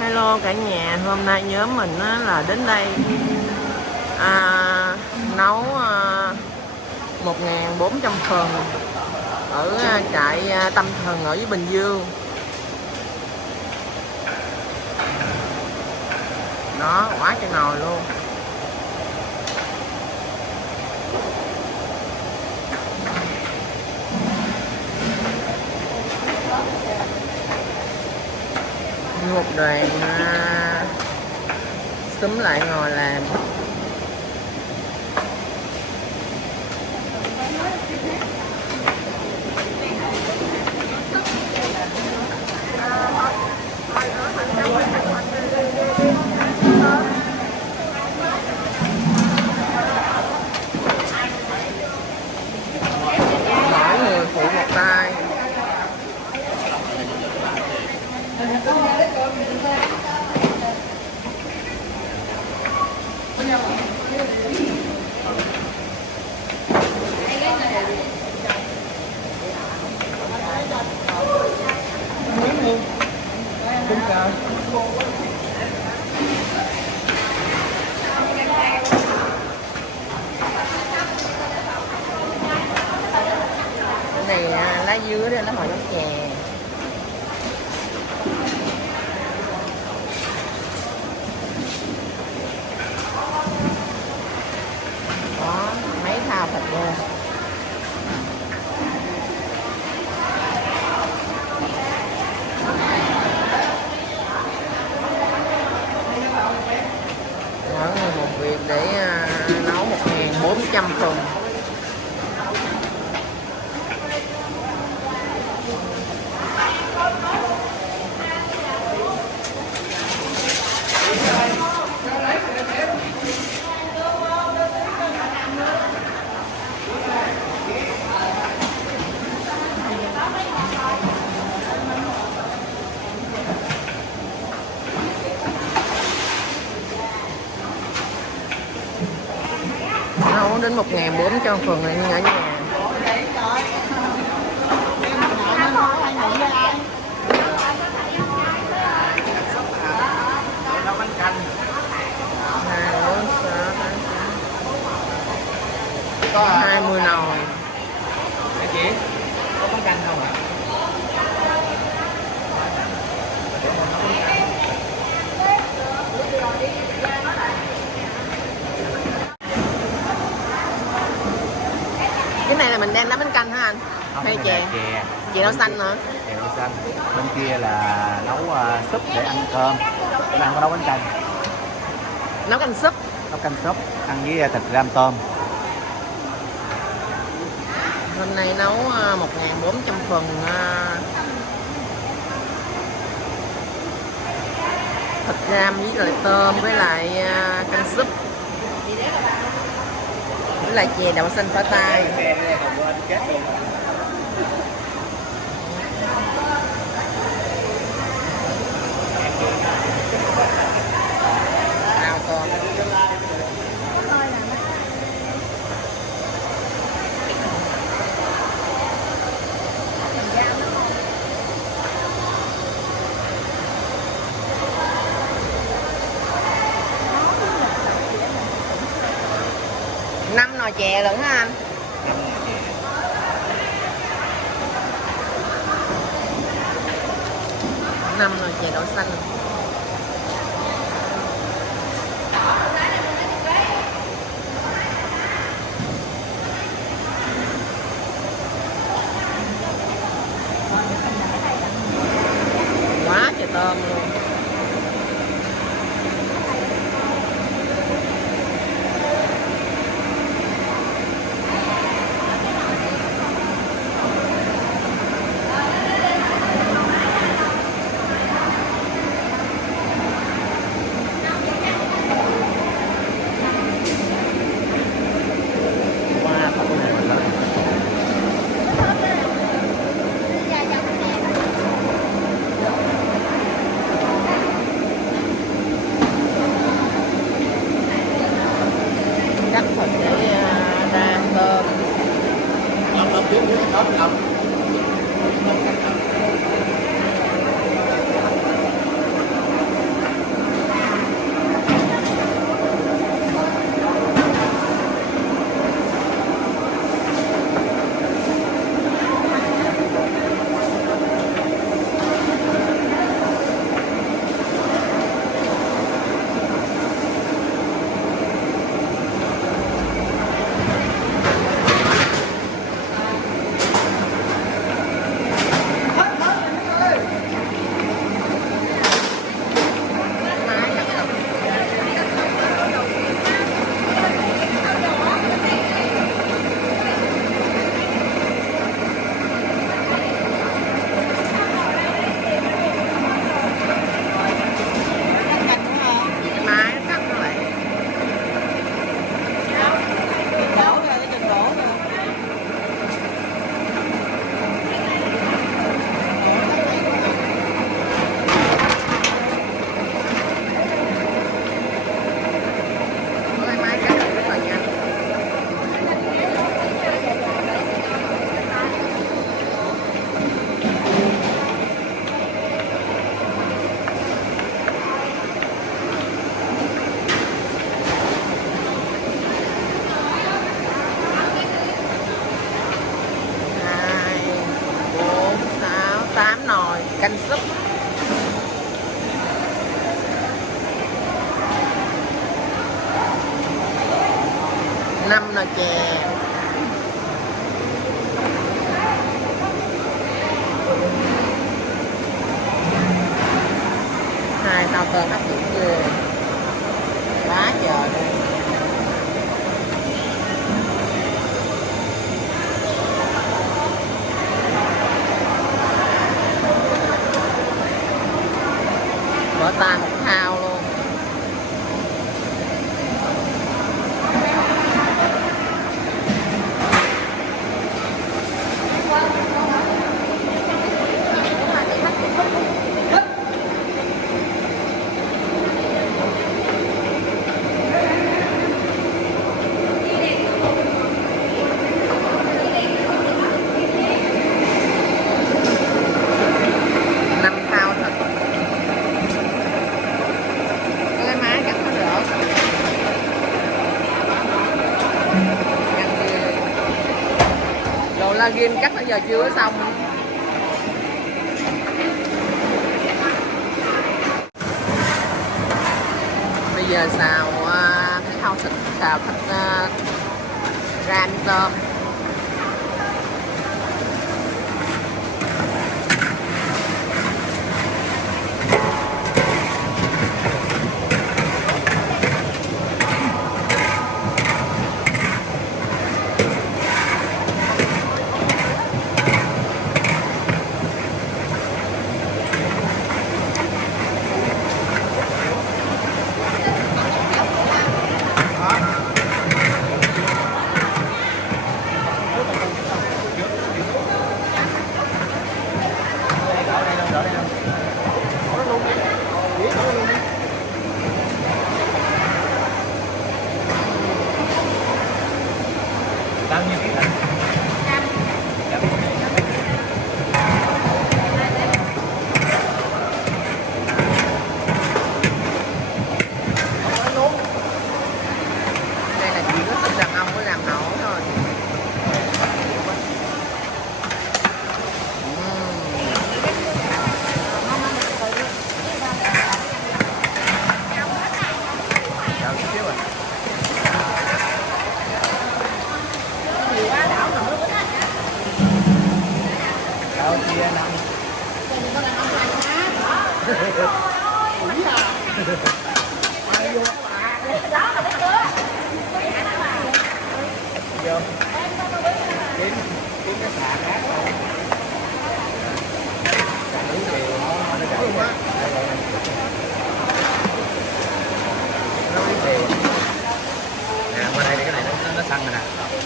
Hello cả nhà, hôm nay nhóm mình á, là đến đây nấu 1.400 phần ở trại Tâm Thần ở dưới Bình Dương. Đó, quá trời nồi luôn. Một đoàn xúm lại ngồi làm. Mỗi người phụ một tay. Cái này lá dứa đó, nó hồi nước chè. Đó, mấy thao thịt luôn. Mỗi người một việc để nấu 1.400 phần. Nấu đến 1.400 phần này ở nhà. Có 20 nồi. Chị có món canh không ạ? Cái này là mình đang nấu bánh canh hả anh? Không, hay này chè? là chè. Chè đậu xanh hả? Chè đậu xanh. Bên kia là nấu súp để ăn cơm. Bên ăn có nấu bánh canh. Nấu canh súp. Nấu canh súp ăn với thịt ram tôm. Hôm nay nấu 1.400 phần thịt ram với lại tôm với lại canh súp với lại chè đậu xanh phở tai. Ao tôm. Năm nồi chè lận hả anh? 5 nồi chè đậu xanh. Quá trời tôm luôn. sao cơm hấp dẫn ghê, quá trời luôn. Bỏ tay một thao luôn. La game cắt bây giờ chưa xong. Bây giờ xào cái thau thịt, xào thịt ram tôm. Bao nhiêu ký thịt? Đây là chỉ có thịt đàn ông với đàn hổ thôi. Kiếm cái xà khác thôi. Xà nướng thì nó chảy luôn á. Nó biết gì. Nè, qua đây thì cái này nó xăng rồi nè.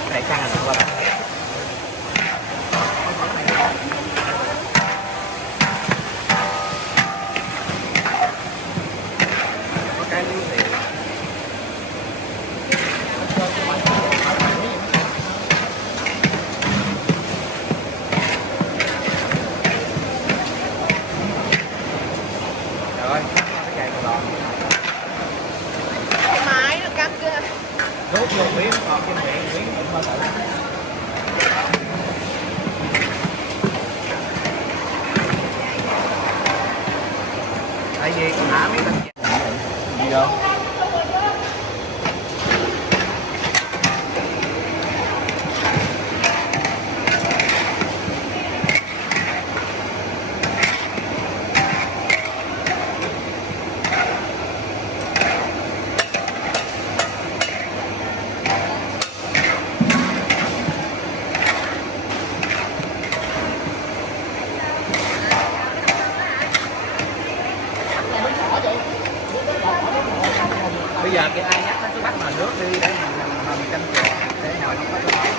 Cái này xăng rồi qua đây. Có cái nướng thì Máy nó cắt kìa. đốt vô miếng còn trên miệng miếng cũng bao tử. Tại vì con thả miếng thịt gì đâu. Bây giờ cái ai nhắc nó cứ bắt mà nước đi để mình canh chè để nào nó có cái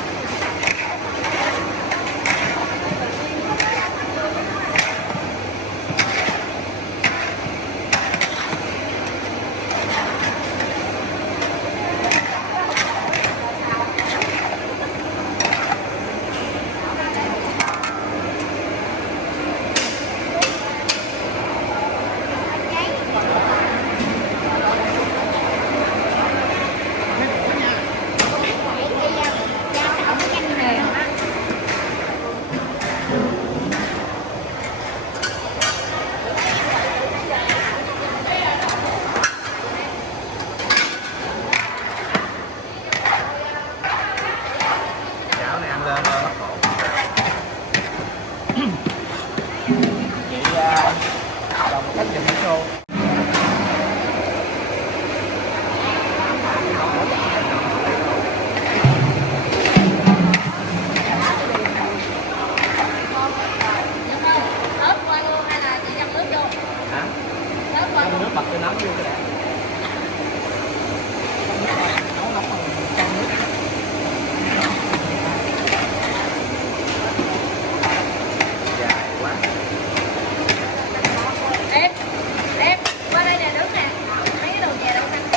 Trong nước bật cái nấm vô cái đã. Nấu nóng rồi trong nước. Dài quá. Em qua đây nè, đứng nè, mấy cái đồ chè đâu xanh.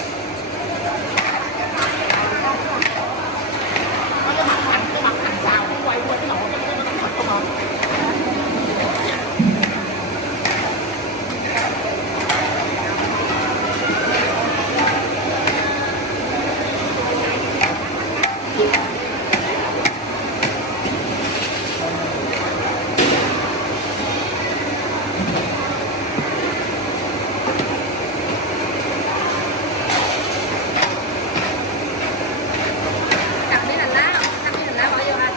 cái mặt hành xào nó quay qua cái nồi cái nó thật không không. Cầm miếng hành lá không? Cầm miếng hành lá bỏ vô ha.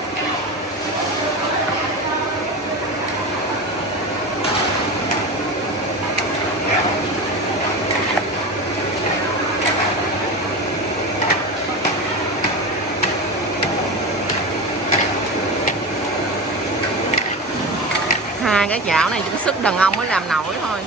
Hai cái chảo này chỉ có sức đàn ông mới làm nổi thôi.